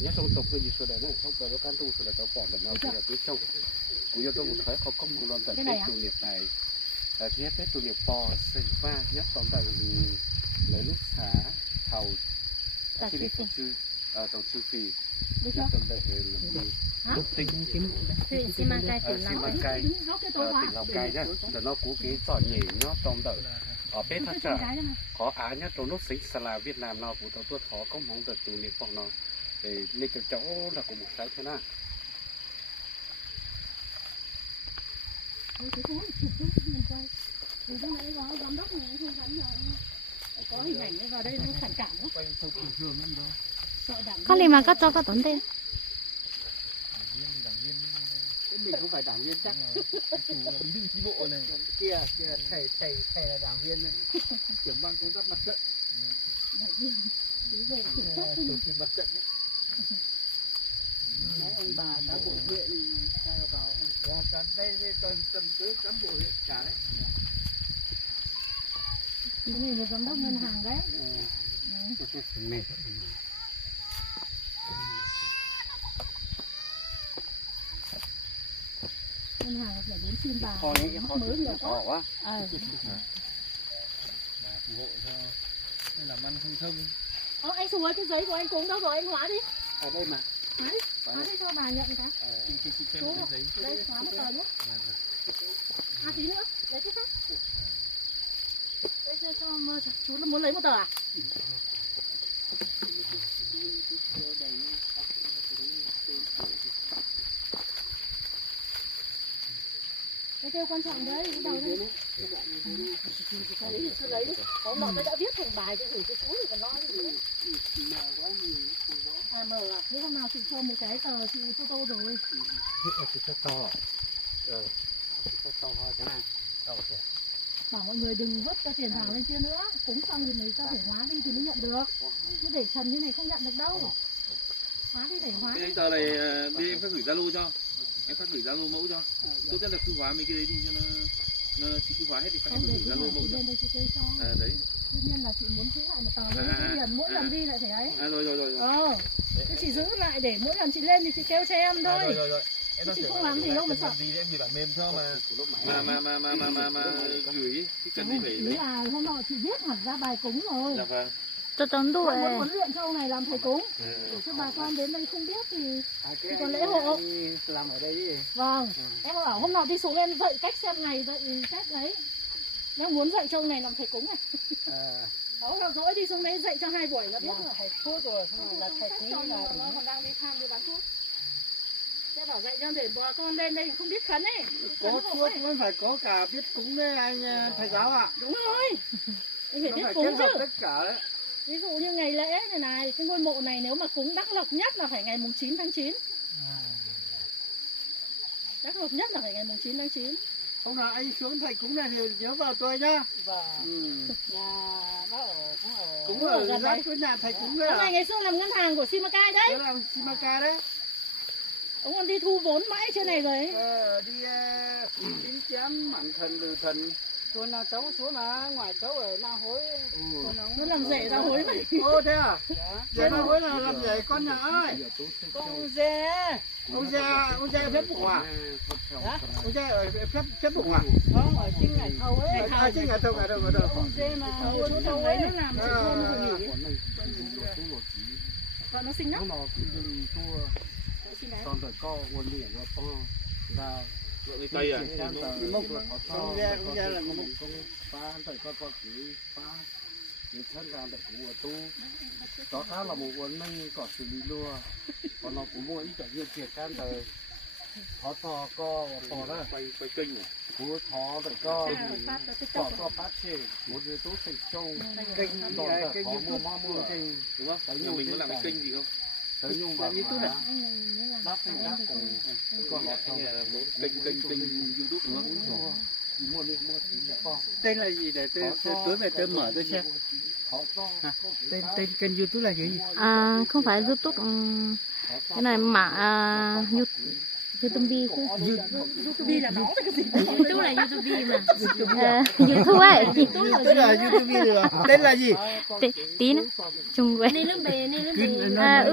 nhớ trong tộc cái gì số đấy này trong cái nó can tu số đấy tao bỏ được nào thì là cái trong cũng như tôi một thấy họ không một lần tận tết tụ niệm này thiết tết tụ niệm bò sinh pha nhất tóm tại lấy lúc xá thầu khi đi tàu chư phì tóm tại là tỉnh xi măng cay tỉnh Lào Cai nhá là nó cú cái giỏi nhỉ nó tóm tại ở bên thắt chợ có á nhất trong nước xích là Việt Nam nó cũng tôi khó có mong được tụ niệm bọn nó để nên cho cháu là của một cái thế nào có liền mà có cho có tốn tiền mình không phải đảng viên chắc bí thư chi bộ này kia thầy là đảng viên này trưởng ban công tác mặt trận tổ chức mặt trận đấy ông bà cán bộ huyện vào đây còn tầm tới cán bộ huyện cả đấy cái này là giám đốc ngân hàng đấy ngân hàng phải đến xin bà mới được quá ủng hộ cho làm ăn không thông. Anh Sùng ơi, cái giấy của anh Cúng đâu rồi, anh hóa đi. Ở đây mà. Hóa đi cho bà nhận cái. Chị xem cái giấy. Đây, hóa một tờ nữa. Tí nữa, lấy cái khác. Đây cho chú muốn lấy một tờ à? Cái kêu quan trọng đấy, cái đầu đấy. Lấy thì chưa lấy đi. Hôm nọ tôi đã viết thành bài tôi gửi cho chú thì còn lo gì nữa. Mờ à? Thế hôm nào chị cho một cái tờ chị photo rồi. Chị photo à? Chị photo thôi cái này. Bảo mọi người đừng vứt cái tiền vào lên kia nữa. Cúng xong thì mới ta phải hóa đi thì mới nhận được. Chứ để trần như này không nhận được đâu. Hóa đi để hóa. Cái tờ này đi em phải gửi Zalo cho. Em phát gửi Zalo mẫu cho. Tốt nhất là cứ hóa mấy cái đấy đi cho nó chị cứ hóa hết thì em gửi Zalo mẫu cho. Lên đây chị kêu cho. Đấy. Tuy nhiên là chị muốn giữ lại một tờ với mỗi lần đi lại phải ấy. Rồi. Thế chị giữ lại để mỗi lần chị lên thì chị kêu cho em thôi. Rồi. Em chị không làm gì đâu mà sợ. Gì em gửi bản mềm cho mà gửi cái cần gì phải lấy. Là hôm nọ chị viết hẳn ra bài cúng rồi. Dạ vâng. Cho tấm đuổi. Muốn huấn luyện cho ông này làm thầy cúng. Để cho bà con đến đây không biết thì còn lễ hộ. Làm ở đây đi. Vâng. Em bảo hôm nọ đi xuống em dạy cách xem này, dạy cách đấy. Em muốn dạy cho ông này làm thầy cúng này. Đó, dỗi đi xuống đấy dạy cho 2 buổi là biết rồi. Thầy thuốc rồi, là thầy cúng là nó còn đang đi tham đi bán thuốc. Thế bảo dạy cho để bà con lên đây không biết khấn ấy. Có thuốc mới phải có cả biết cúng đấy anh thầy giáo ạ. Đúng rồi. Anh phải biết phải cúng chứ. Tất cả đấy. Ví dụ như ngày lễ này, cái ngôi mộ này nếu mà cúng đắc lộc nhất là phải ngày mùng 9 tháng 9. Đắc lộc nhất là phải ngày mùng 9 tháng 9. Hôm nào anh xuống thầy cúng này thì nhớ vào tôi nhá. Vâng. Nhà bác cũng ở giáp với nhà thầy cúng đấy. Ông này ngày xưa làm ngân hàng của Simacai đấy. Tôi làm Simacai đấy. Ông còn đi thu vốn mãi trên này rồi ấy. Đi kiếm chém mặn thần từ thần. Tuần nào cháu xuống mà ngoài cháu ở Na Hối. Nó làm rể ra hối vậy. Ô thế à? Rể Na Hối là làm rể con nhà ai? Con dê. Ông dê phép bụng à? Ông dê ở phép bụng à? Không, ở trên ngày thầu ấy. Trên ngày thầu. Ông dê mà ở chỗ thầu ấy nó làm sự thơm rồi nghỉ. Vợ nó xinh lắm. Còn phải co nguồn điện và co ra người Tây à? Mốc là có ông dê là một công phá phải co cứ phá những thân ra để của tu đó khác là một nguồn nâng cỏ xử lý lúa còn nó cũng mua ít cho nhiều thiệt can đời thó thò co thò đó quay kênh này của thó phải co co phát chê một đứa tốt thành trông kênh có mua kênh đúng không? Nhà mình có làm cái kênh gì không? tới nhung vào YouTube này đáp thành đáp còn lọt trong kênh YouTube đúng không? Tên là gì để tối về tôi mở tôi xem. Tên kênh YouTube là gì? Không phải YouTube. Cái này mạng YouTube YouTube là nó cái gì? YouTube là YouTube mà. YouTube ấy. Tức là YouTube được. Tên là gì? Tí nữa. Chung quên.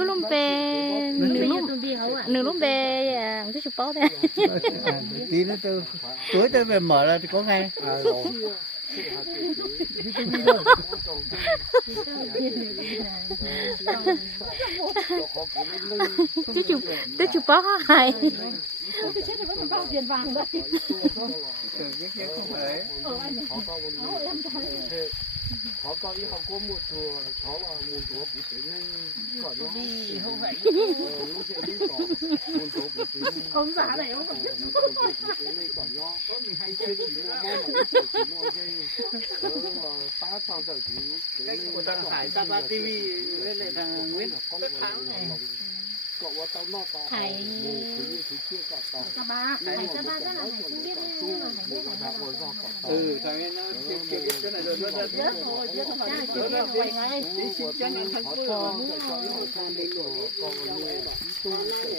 Ulumpe Nulumpe cái chụp báo đấy. Tí nữa tối tôi về mở là có ngay. Tôi chụp báo hay. Cái chết này vẫn còn bao tiền vàng đấy. Họ có ý họ có một chùa, họ là một chùa của tỉnh nên gọi nó đi không phải lúc sẽ đi có một chùa của tỉnh Ông già này ông còn biết nên gọi nó hay chơi chỉ mua món mà chỉ mua cái phá trong giờ Cái của thằng Hải Sapa TV với lại thằng Nguyễn Tất Thắng này. cậu qua tao nó tao Hải Sapa rất là không biết nhưng mà Hải biết là Thằng ấy nó chưa biết cái này rồi nó biết rồi, biết không phải là chưa biết rồi ngay. chắc là thằng Quê rồi.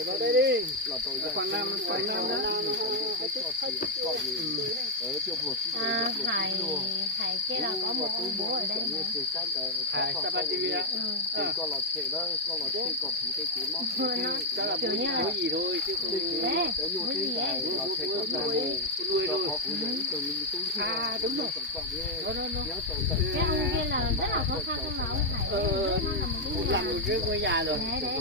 vào đây đi Quảng Nam đó. Hải kia là có một ông bố ở đây mà. Hải Sapa TV á. con là thể đó con là thể còn chỉ cái nó Chắc là bố gì thôi chứ không Đấy, cái nhu cái gì thế ấy? là thể còn ta nuôi nuôi thôi. đúng rồi Cái ông kia là rất là khó khăn không nói Hải. Nó là một cái Làm một cái ngôi nhà rồi. đấy.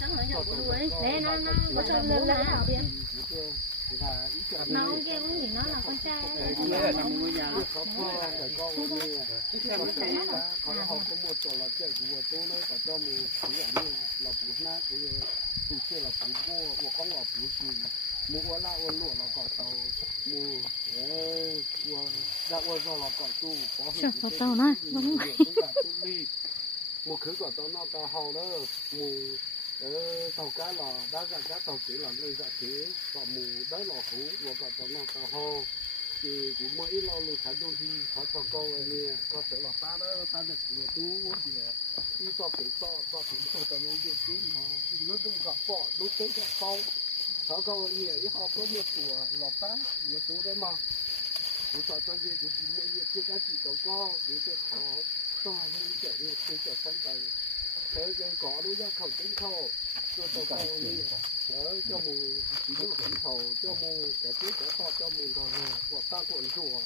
Chắc là nhỏ của nuôi. Đấy nó Nó cho lên là ở biển. mà ông kia cũng chỉ nói là con trai ấy. Cũng là làm một ngôi nhà. họ có một chỗ là chơi của tôi nó cả cho mình chỉ là như là phụ na của tụ chơi là phụ của con là phụ gì mua la ô lụa là cọ tàu mua của đã ô do là cọ tu có Trời tao nói mua khứ cọ tàu nó tàu hầu đó mua tàu cá là đá ra cá tàu chỉ là nơi dạ chế và mù đá lò hú của cọ tàu nó tàu hầu thì cũng mới lo lùi khá đôi đi khó cho câu này có thể là ta đó ta được nhiều tú thì đi cho cái to thì cho tao mới được tí mà nó đừng gặp bỏ đốt tới gặp câu khó câu nhiều ít họ có một của lọt ta nhiều tú đấy mà cũng cho đi cũng chỉ mới nhiều cái giá trị tàu co cũng sẽ khó to hơn cái đi cái cho sân tay thế cái có đối ra khẩu tính khẩu cho tàu câu này cho mù chỉ có tính khẩu cho mù cái to cho mù rồi của ta cuộn chùa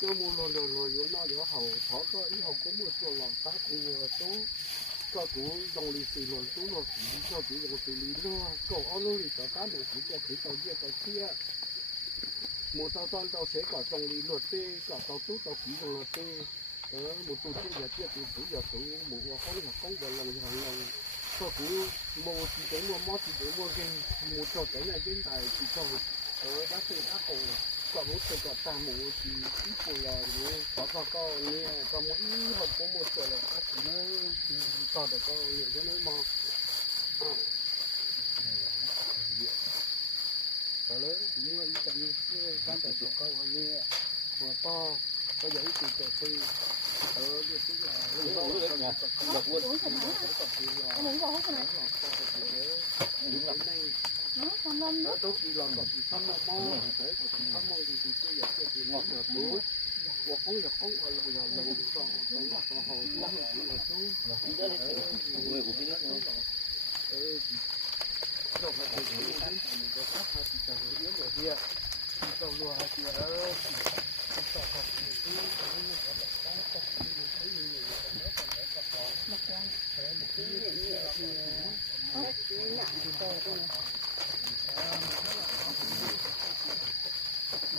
cho mù rồi nó giữa hậu thọ có ý hậu có một chùa lòng ta của tú có cú dòng lịch sử rồi tú rồi chỉ cho chỉ dòng xử lý nó cậu ở luôn thì có cá một chỉ cho cái tàu kia tàu kia một tàu toàn tàu sẽ có dòng lý luật tê có tàu tú tàu khí dòng luật tê một tàu kia giờ kia thì tú giờ tú một con giờ lòng có cú mua chỉ để mua mót chỉ để mua cái một trò cái này trên tài chỉ cho đá xây đá cổ có một trò có ta một chỉ ít của là có nghe có mỗi học có một trò là các chỉ nó to được có nhiều cái nó mò có lớn mua ít chậm như cái tài chỗ có nghe của to có giấy thì tờ phi được tức là được luôn Uống cái này. Anh uống vào hút cái này. Nó con lông nó tốt thì làm còn thì thăm mò thế còn thì thăm mò thì bây giờ thì ngọt là đủ hoặc có là có là lần còn hồ có là chú người của cái nước đâu phải thì mình có phát hay thì chờ yếu rồi kia tàu lúa hay kia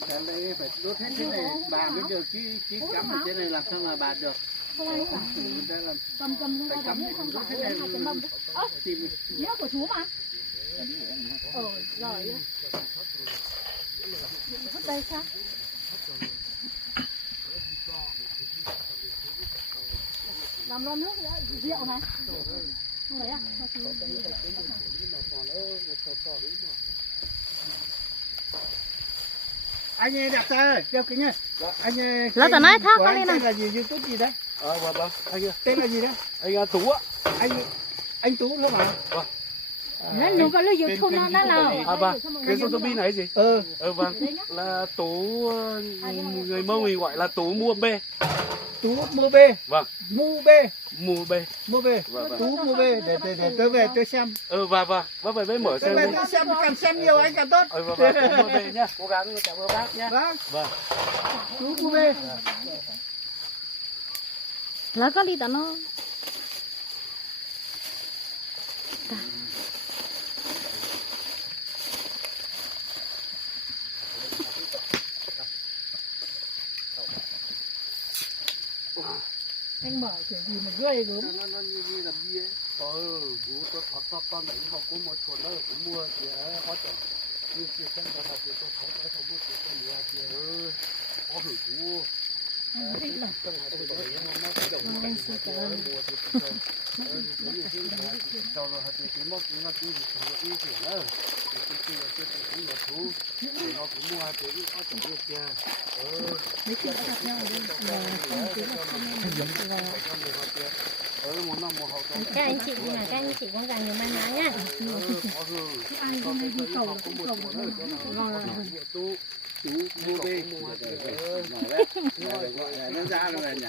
Cái này phải đốt hết thế này, bà bây giờ cái cắm ở trên này làm sao mà bà được? không ai cả. Cầm không phải ai cắm biết không đốt phải hết này hai cái mâm. tìm Nhớ của chú mà. Rồi. Vứt đây sao? Làm lon nước nữa, rượu này. Không lấy à? anh ơi đặt ra đeo kính nhá. Anh ơi. Lát tao nói thác lên tên là gì, YouTube gì đấy? vâng anh tên là gì đấy? anh Tú ạ. Anh Tú đó mà. Nên nó có lấy nhiều thôn nó nào. À vâng, cái sông Tô Bi này gì? Vâng, là tú người Mông mình gọi là tú mua bê. Tú mua bê. Vâng. Mua bê. Mua bê. Mua bê. Vâng. Tú mua bê để tôi về tôi xem. Vâng. Bác về mở Tôi xem về đi. tôi xem, càng xem nhiều anh càng tốt. Vâng, mua bê nhá. Cố gắng cảm ơn bác nhá. Vâng. Tú mua bê. Lá có đi tao nó. Anh mở kiểu gì mà ghê gớm. Nó như là bia ấy. Bố tôi thoát cho con đấy họ cũng một chuột nó cũng mua thì họ chẳng như chia sẻ cho họ thì tôi thoát cái không mua thì tôi mua thì có hử cú. Anh thích là Trong họ tôi đấy nó phải đồng mua thì mua thì cho rồi thì cái mốc nó cái gì nữa cái cũng là thú nó cũng mua thì có chẳng biết kia mấy chuyện đã gặp nhau ở đây là không cứ là không Các anh chị nhưng mà các anh chị cũng càng nhiều may mắn nhá. ai hôm nay đi cầu là cũng cầu Tú mua bê. Nó ra rồi nhỉ.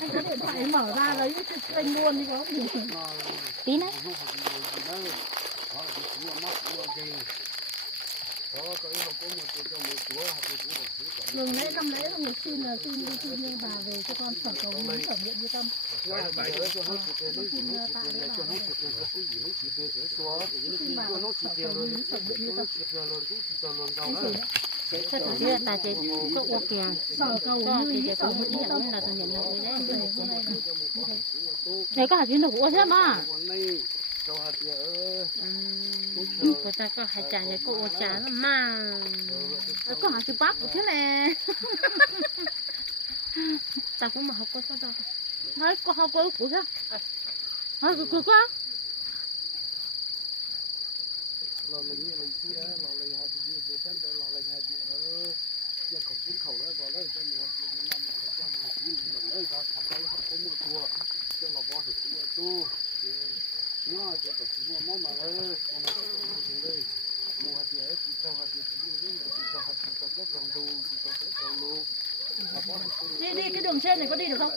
anh có điện thoại mở ra lấy kênh luôn đi có gì. Tí nữa. Thường lễ năm lễ là người xin là xin nhưng bà về cho con sở cầu muốn sở nguyện như tâm. Xin tạ đấy bà xin bà sở cầu muốn sở nguyện như tâm. Chắc là chưa ta chỉ có ô kìa. Sở cầu Có như thì ý sở cũng nguyện như nhận tâm. là tôi nhận được đấy. Đấy có hạt chuyến được của thế mà. Người ta có hai chàng này có ô trà lắm mà. Có hạt từ bắp thế này. Ta cũng mà học có đâu. Đấy có học của thế. Hả của quá. Lò lấy như lấy chia, lò lấy hai cái gì phân để lò lấy hai cái giờ khẩu chính khẩu đấy vào đấy cho một năm cho một cái gì bằng đấy ta học cái học có mua chùa cho lò bò thử mua tu nó cho cả mua món mà đây mua hạt dẻ chỉ cho hạt dẻ chỉ cho hạt dẻ cho trồng đu cho cái trồng đu Đi cái đường trên này có đi được không?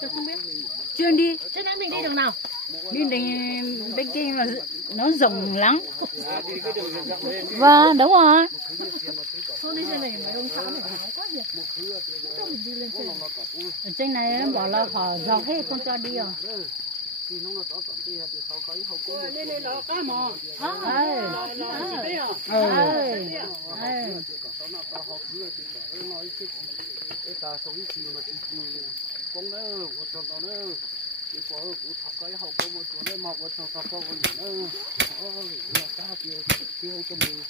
Tôi không biết. Chưa đi. Thế nãy mình đi đường nào? Đi bên kia mà nó rộng lắm. Vâng, đúng rồi. Thôi đi trên này mấy ông xã này nói quá gì. Cho mình đi lên trên. Ở trên này nó bảo là họ dọc hết không cho đi rồi. Đây này là cá mò. Ta sống chiều mà chiều con đó một trong đó nữa cái phở của thằng cái hậu có một chỗ đấy mọc ở trong thằng con nữa là ta tiêu cho mình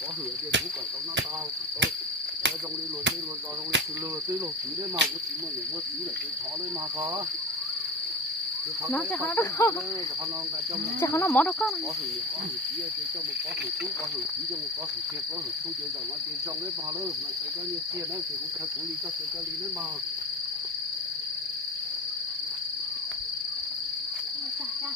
có hửa tiền cũng cả tao nó tao cả tôi trong đi luôn rồi trong đi lừa tới lột chỉ đấy màu của chỉ một một chỉ để cái thỏ đấy mà có Nó cho nó đâu. Cho nó mỏ đâu con. có hửa chỉ trong một có hửa cũng có hửa chỉ trong một có hửa kia có hửa thu tiền rồi mà tiền trong đấy mà nữa mà sẽ có nhiều tiền nữa thì cũng phải cũng đi cho sẽ có lý nữa mà Dạ.